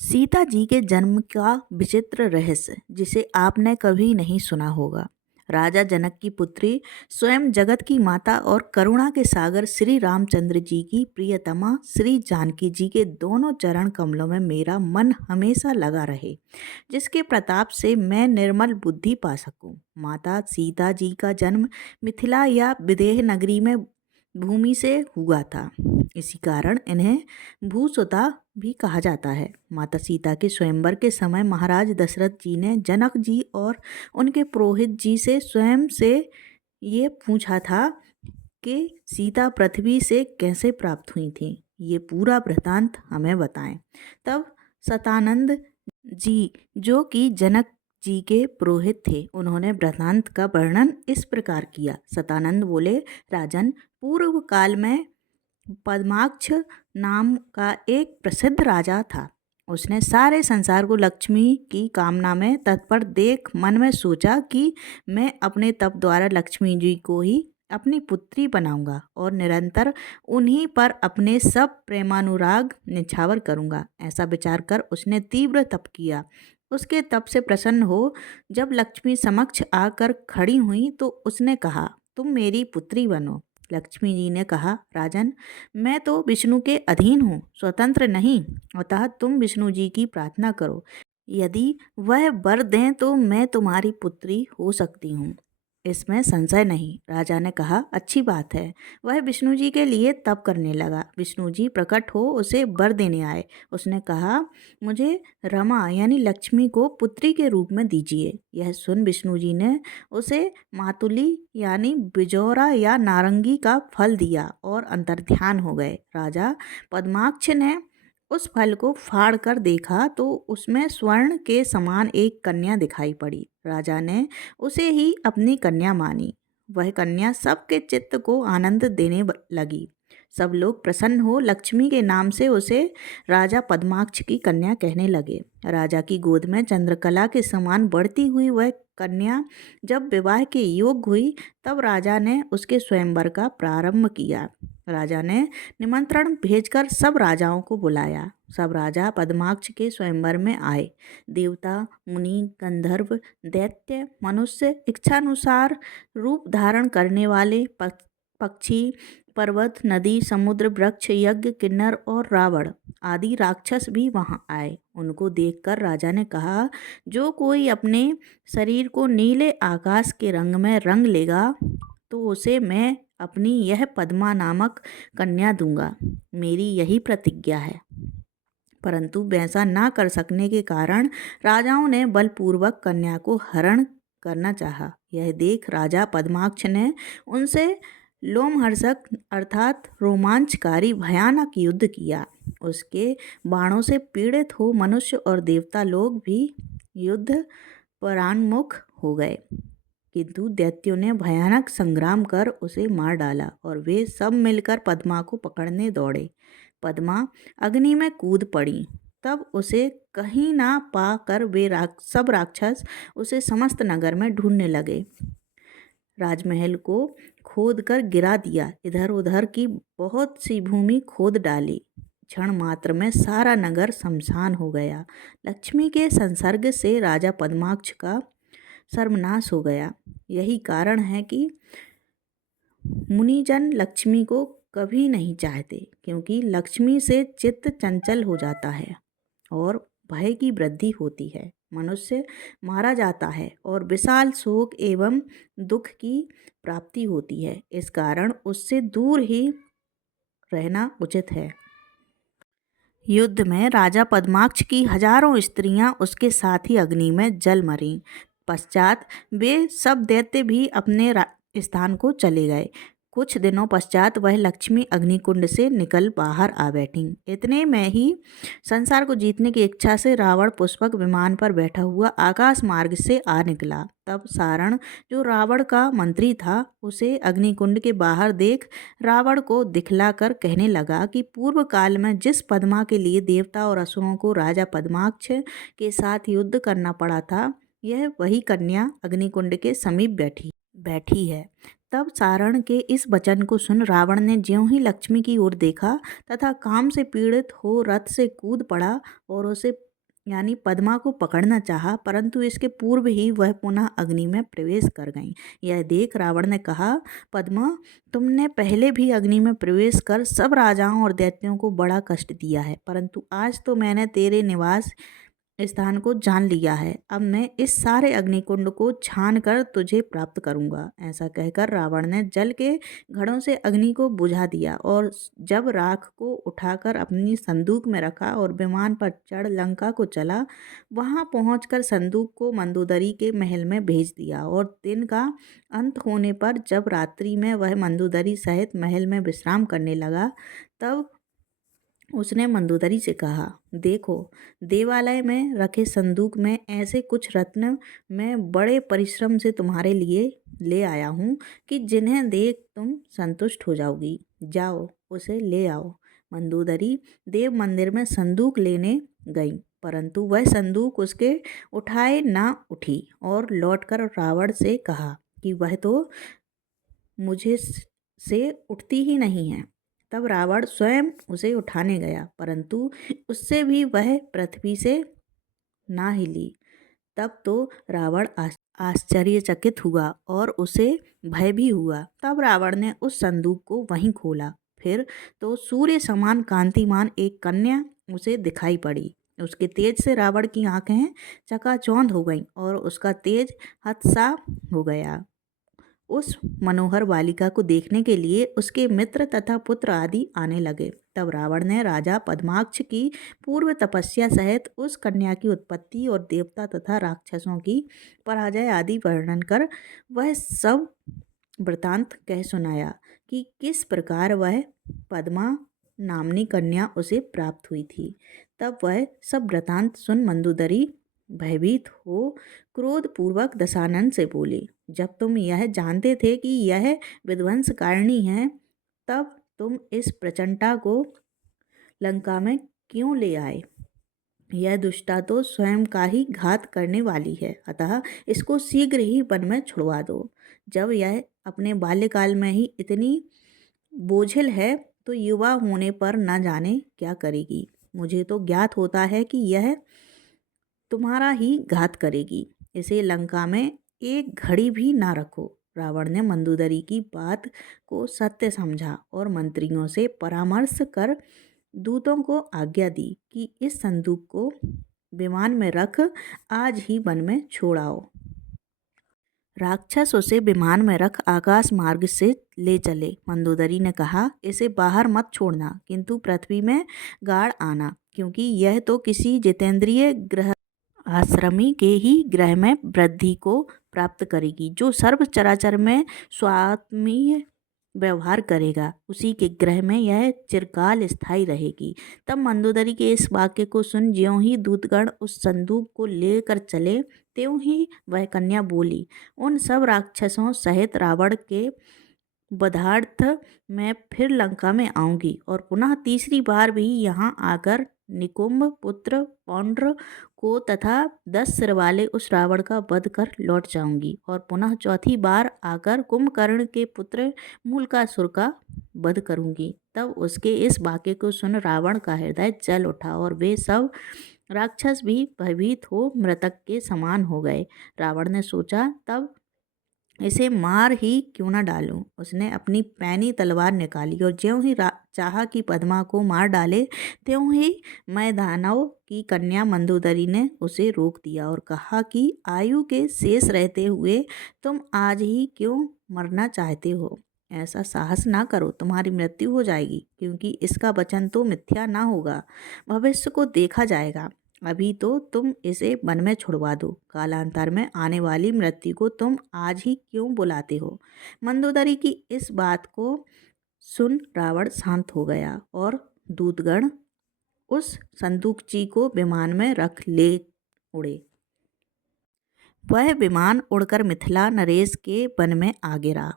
सीता जी के जन्म का विचित्र रहस्य जिसे आपने कभी नहीं सुना होगा। राजा जनक की पुत्री, स्वयं जगत की माता और करुणा के सागर श्री रामचंद्र जी की प्रियतमा श्री जानकी जी के दोनों चरण कमलों में मेरा मन हमेशा लगा रहे, जिसके प्रताप से मैं निर्मल बुद्धि पा सकूं। माता सीता जी का जन्म मिथिला या विदेह नगरी में भूमि से हुआ था। इसी कारण इन्हें भूसुता भी कहा जाता है। माता सीता के स्वयंवर के समय महाराज दशरथ जी ने जनक जी और उनके पुरोहित जी से स्वयं से ये पूछा था कि सीता पृथ्वी से कैसे प्राप्त हुई थी। ये पूरा वृतांत हमें बताएं। तब सतानंद जी, जो कि जनक जी के पुरोहित थे, उन्होंने वृतांत का वर्णन इस प्रकार किया। सतानंद बोले, राजन, पूर्व काल में पद्माक्ष नाम का एक प्रसिद्ध राजा था। उसने सारे संसार को लक्ष्मी की कामना में तत्पर देख मन में सोचा कि मैं अपने तप द्वारा लक्ष्मी जी को ही अपनी पुत्री बनाऊंगा और निरंतर उन्हीं पर अपने सब प्रेमानुराग निछावर करूंगा। ऐसा विचार कर उसने तीव्र तप किया। उसके तप से प्रसन्न हो जब लक्ष्मी समक्ष आकर खड़ी हुई तो उसने कहा, तुम मेरी पुत्री बनो। लक्ष्मी जी ने कहा, राजन, मैं तो विष्णु के अधीन हूँ, स्वतंत्र नहीं। अतः तुम विष्णु जी की प्रार्थना करो। यदि वह वर दें तो मैं तुम्हारी पुत्री हो सकती हूँ, इसमें संशय नहीं। राजा ने कहा, अच्छी बात है। वह विष्णु जी के लिए तप करने लगा। विष्णु जी प्रकट हो उसे वर देने आए। उसने कहा, मुझे रमा यानी लक्ष्मी को पुत्री के रूप में दीजिए। यह सुन विष्णु जी ने उसे मातुली यानी बिजौरा या नारंगी का फल दिया और अंतर्ध्यान हो गए। राजा पद्माक्ष ने उस फल को फाड़ कर देखा तो उसमें स्वर्ण के समान एक कन्या दिखाई पड़ी। राजा ने उसे ही अपनी कन्या मानी। वह कन्या सबके चित्त को आनंद देने लगी। सब लोग प्रसन्न हो लक्ष्मी के नाम से उसे राजा पद्माक्ष की कन्या कहने लगे। राजा की गोद में चंद्रकला के समान बढ़ती हुई वह कन्या जब विवाह के योग्य हुई तब राजा ने उसके स्वयंवर का प्रारंभ किया। राजा ने निमंत्रण भेजकर सब राजाओं को बुलाया। सब राजा पद्माक्ष के स्वयंवर में आए। देवता, मुनि, गंधर्व, दैत्य, मनुष्य, इच्छानुसार रूप धारण करने वाले पक्षी, पर्वत, नदी, समुद्र, वृक्ष, यज्ञ, किन्नर और रावण आदि राक्षस भी वहां आए। उनको देखकर राजा ने कहा, जो कोई अपने शरीर को नीले आकाश के रंग में रंग लेगा तो उसे मैं अपनी यह पद्मा नामक कन्या दूंगा। मेरी यही प्रतिज्ञा है। परंतु वैसा ना कर सकने के कारण राजाओं ने बलपूर्वक कन्या को हरण करना चाहा। यह देख राजा पद्माक्ष ने उनसे लोमहर्षक अर्थात रोमांचकारी भयानक युद्ध किया। उसके बाणों से पीड़ित हो मनुष्य और देवता लोग भी युद्ध परान्मुख हो गए, किंतु दैत्यों ने भयानक संग्राम कर उसे मार डाला और वे सब मिलकर पद्मा को पकड़ने दौड़े। पद्मा अग्नि में कूद पड़ी। तब उसे कहीं ना पाकर वे सब राक्षस उसे समस्त नगर में ढूंढने लगे। राजमहल को खोद कर गिरा दिया, इधर उधर की बहुत सी भूमि खोद डाली। क्षण मात्र में सारा नगर शमशान हो गया। लक्ष्मी के संसर्ग से राजा पद्माक्ष का सर्वनाश हो गया। यही कारण है कि मुनिजन लक्ष्मी को कभी नहीं चाहते, क्योंकि लक्ष्मी से चित्त चंचल हो जाता है और भय की वृद्धि होती है। मनुष्य मारा जाता है और विशाल शोक एवं दुख की प्राप्ति होती है। इस कारण उससे दूर ही रहना उचित है। युद्ध में राजा पद्माक्ष की हजारों स्त्रियां उसके साथ ही अग्नि में जल मरीं। पश्चात वे सब दैत्य भी अपने स्थान को चले गए। कुछ दिनों पश्चात वह लक्ष्मी अग्निकुंड से निकल बाहर आ बैठी। इतने में ही संसार को जीतने की इच्छा से रावण पुष्पक विमान पर बैठा हुआ आकाश मार्ग से आ निकला। तब सारण, जो रावण का मंत्री था, उसे अग्निकुंड के बाहर देख रावण को दिखलाकर कहने लगा कि पूर्व काल में जिस पद्मा के लिए देवता और असुरों को राजा पद्माक्ष के साथ युद्ध करना पड़ा था, यह वही कन्या अग्निकुंड के समीप बैठी। बैठी है। तब सारण के इस वचन को सुन रावण ने ज्यों ही लक्ष्मी की ओर देखा तथा काम से पीड़ित हो रथ से कूद पड़ा और उसे यानी पद्मा को पकड़ना चाहा, परंतु इसके पूर्व ही वह पुनः अग्नि में प्रवेश कर गईं। यह देख रावण ने कहा, पद्मा, तुमने पहले भी अग्नि में प्रवेश कर सब राजाओं और दैत्यों को बड़ा कष्ट दिया है, परंतु आज तो मैंने तेरे निवास स्थान को जान लिया है। अब मैं इस सारे अग्निकुंड को छान कर तुझे प्राप्त करूंगा। ऐसा कहकर रावण ने जल के घड़ों से अग्नि को बुझा दिया और जब राख को उठाकर अपनी संदूक में रखा और विमान पर चढ़ लंका को चला, वहां पहुंचकर संदूक को मंदोदरी के महल में भेज दिया और दिन का अंत होने पर जब रात्रि में वह मंदोदरी सहित महल में विश्राम करने लगा, तब उसने मंदोदरी से कहा, देखो, देवालय में रखे संदूक में ऐसे कुछ रत्न मैं बड़े परिश्रम से तुम्हारे लिए ले आया हूँ कि जिन्हें देख तुम संतुष्ट हो जाओगी। जाओ, उसे ले आओ। मंदोदरी देव मंदिर में संदूक लेने गई, परंतु वह संदूक उसके उठाए ना उठी और लौटकर रावण से कहा कि वह तो मुझे से उठती ही नहीं है। तब रावण स्वयं उसे उठाने गया, परंतु उससे भी वह पृथ्वी से ना हिली। तब तो रावण आश्चर्यचकित हुआ और उसे भय भी हुआ। तब रावण ने उस संदूक को वहीं खोला। फिर तो सूर्य समान कांतिमान एक कन्या उसे दिखाई पड़ी। उसके तेज से रावण की आंखें चकाचौंध हो गईं और उसका तेज हतसा हो गया। उस मनोहर बालिका को देखने के लिए उसके मित्र तथा पुत्र आदि आने लगे। तब रावण ने राजा पद्माक्ष की पूर्व तपस्या सहित उस कन्या की उत्पत्ति और देवता तथा राक्षसों की पराजय आदि वर्णन कर वह सब वृतांत कह सुनाया कि किस प्रकार वह पद्मा नामनी कन्या उसे प्राप्त हुई थी। तब वह सब वृतांत सुन मंदोदरी भयभीत हो क्रोधपूर्वक दशानन से बोली, जब तुम यह जानते थे कि यह विध्वंसकारिणी है, तब तुम इस प्रचंडा को लंका में क्यों ले आए? यह दुष्टा तो स्वयं का ही घात करने वाली है, अतः इसको शीघ्र ही वन में छुड़वा दो। जब यह अपने बाल्यकाल में ही इतनी बोझिल है, तो युवा होने पर न जाने क्या करेगी। मुझे तो ज्ञात होता है कि यह तुम्हारा ही घात करेगी। इसे लंका में एक घड़ी भी ना रखो। रावण ने मंदोदरी की बात को सत्य समझा और मंत्रियों से परामर्श कर दूतों को आज्ञा दी कि इस संदूक को विमान में रख आज ही वन में छोड़ाओ। राक्षस उसे विमान में रख आकाश मार्ग से ले चले। मंदोदरी ने कहा, इसे बाहर मत छोड़ना, किंतु पृथ्वी में गाड़ आना, क्योंकि यह तो किसी जितेंद्रिय ग्रह आश्रमी के ही ग्रह में वृद्धि को प्राप्त करेगी। जो सर्व चराचर में स्वात्मीय व्यवहार करेगा, उसी के ग्रह में यह चिरकाल स्थायी रहेगी। तब मंदोदरी के इस वाक्य को सुन ज्यों ही दूतगण उस संदूक को लेकर चले, त्यों ही वह कन्या बोली, उन सब राक्षसों सहित रावण के वधार्थ मैं फिर लंका में आऊंगी और पुनः तीसरी बार भी यहाँ आकर निकुंभ पुत्र पौंड्र को तथा 10 सिर वाले उस रावण का वध कर लौट जाऊंगी और पुनः चौथी बार आकर कुंभकर्ण के पुत्र मूलकासुर का वध करूंगी। तब उसके इस वाक्य को सुन रावण का हृदय जल उठा और वे सब राक्षस भी भयभीत हो मृतक के समान हो गए। रावण ने सोचा, तब इसे मार ही क्यों न डालूं। उसने अपनी पैनी तलवार निकाली और ज्यों ही चाहा कि पद्मा को मार डाले, त्यों ही मैदानव की कन्या मंदोदरी ने उसे रोक दिया और कहा कि आयु के शेष रहते हुए तुम आज ही क्यों मरना चाहते हो? ऐसा साहस ना करो, तुम्हारी मृत्यु हो जाएगी, क्योंकि इसका वचन तो मिथ्या ना होगा। भविष्य को देखा जाएगा। अभी तो तुम इसे वन में छुड़वा दो। कालांतर में आने वाली मृत्यु को तुम आज ही क्यों बुलाते हो? मंदोदरी की इस बात को सुन रावण शांत हो गया और दूतगण उस संदूकची को विमान में रख ले उड़े। वह विमान उड़कर मिथिला नरेश के वन में आ गिरा।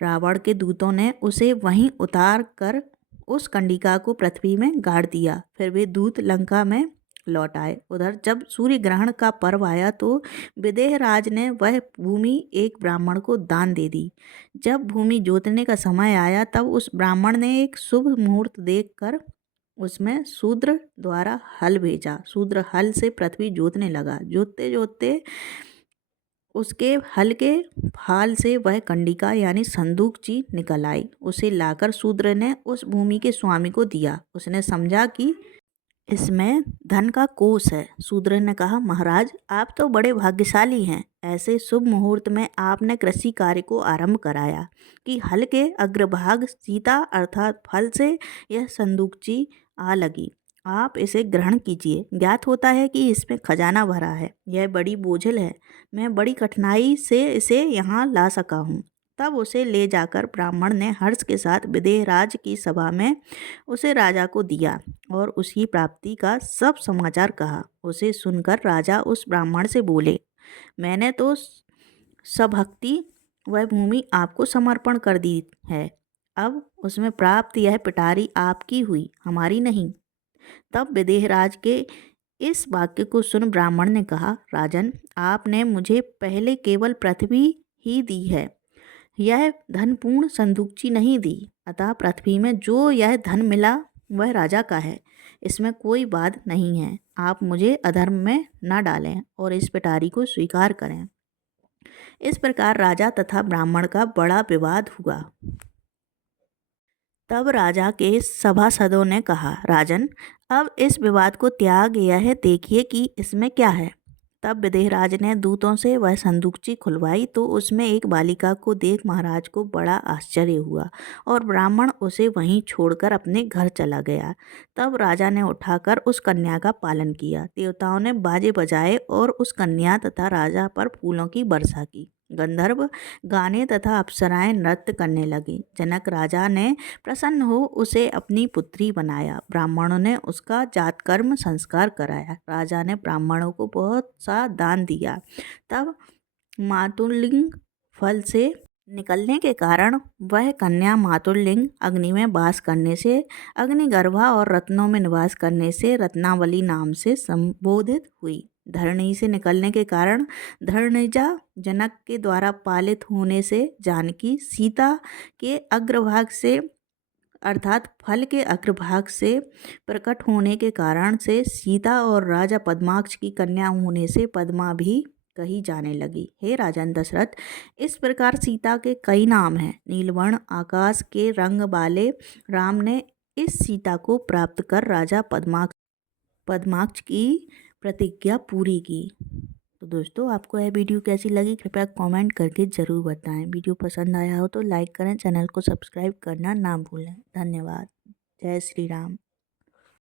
रावण के दूतों ने उसे वहीं उतार कर उस कंडिका को पृथ्वी में गाड़ दिया। फिर वे दूत लंका में लौट आए। उधर जब सूर्य ग्रहण का पर्व आया तो विदेहराज ने वह भूमि एक ब्राह्मण को दान दे दी। जब भूमि जोतने का समय आया तब उस ब्राह्मण ने एक शुभ मुहूर्त देखकर उसमें शूद्र द्वारा हल भेजा। शूद्र हल से पृथ्वी जोतने लगा। जोतते जोतते उसके हल के फाल से वह कंडिका यानी संदूक ची निकल आई। उसे लाकर शूद्र ने उस भूमि के स्वामी को दिया। उसने समझा कि इसमें धन का कोष है। शूद्र ने कहा, महाराज आप तो बड़े भाग्यशाली हैं। ऐसे शुभ मुहूर्त में आपने कृषि कार्य को आरंभ कराया कि हल के अग्रभाग सीता अर्थात फल से यह संदूकची आ लगी। आप इसे ग्रहण कीजिए। ज्ञात होता है कि इसमें खजाना भरा है। यह बड़ी बोझिल है। मैं बड़ी कठिनाई से इसे यहाँ ला सका हूँ। तब उसे ले जाकर ब्राह्मण ने हर्ष के साथ विदेहराज की सभा में उसे राजा को दिया और उसकी प्राप्ति का सब समाचार कहा। उसे सुनकर राजा उस ब्राह्मण से बोले, मैंने तो सभक्ति वह भूमि आपको समर्पण कर दी है। अब उसमें प्राप्त यह पिटारी आपकी हुई, हमारी नहीं। तब विदेहराज के इस वाक्य को सुन ब्राह्मण ने कहा, राजन आपने मुझे पहले केवल पृथ्वी ही दी है, यह धनपूर्ण संदूकची नहीं दी। अतः पृथ्वी में जो यह धन मिला वह राजा का है, इसमें कोई बात नहीं है। आप मुझे अधर्म में न डालें और इस पिटारी को स्वीकार करें। इस प्रकार राजा तथा ब्राह्मण का बड़ा विवाद हुआ। तब राजा के सभासदों ने कहा, राजन अब इस विवाद को त्याग यह देखिए कि इसमें क्या है। तब विदेहराज ने दूतों से वह संदूकची खुलवाई तो उसमें एक बालिका को देख महाराज को बड़ा आश्चर्य हुआ और ब्राह्मण उसे वहीं छोड़कर अपने घर चला गया। तब राजा ने उठाकर उस कन्या का पालन किया। देवताओं ने बाजे बजाए और उस कन्या तथा राजा पर फूलों की वर्षा की। गंधर्व गाने तथा अप्सराएं नृत्य करने लगी। जनक राजा ने प्रसन्न हो उसे अपनी पुत्री बनाया। ब्राह्मणों ने उसका जातकर्म संस्कार कराया। राजा ने ब्राह्मणों को बहुत सा दान दिया। तब मातुलिंग फल से निकलने के कारण वह कन्या मातुलिंग अग्नि में वास करने से अग्निगर्भा और रत्नों में निवास करने से रत्नावली नाम से संबोधित हुई। धरणी से निकलने के कारण धरणिजा, जनक के द्वारा पालित होने से जानकी, सीता के अग्रभाग से अर्थात फल के अग्रभाग से प्रकट होने के कारण से सीता और राजा पद्माक्ष की कन्या होने से पद्मा भी कही जाने लगी। हे राजन दशरथ, इस प्रकार सीता के कई नाम हैं। नीलवर्ण आकाश के रंग वाले राम ने इस सीता को प्राप्त कर राजा पद्माक्ष की प्रतिज्ञा पूरी की। तो दोस्तों आपको यह वीडियो कैसी लगी कृपया कमेंट करके ज़रूर बताएं। वीडियो पसंद आया हो तो लाइक करें, चैनल को सब्सक्राइब करना ना भूलें। धन्यवाद। जय श्री राम।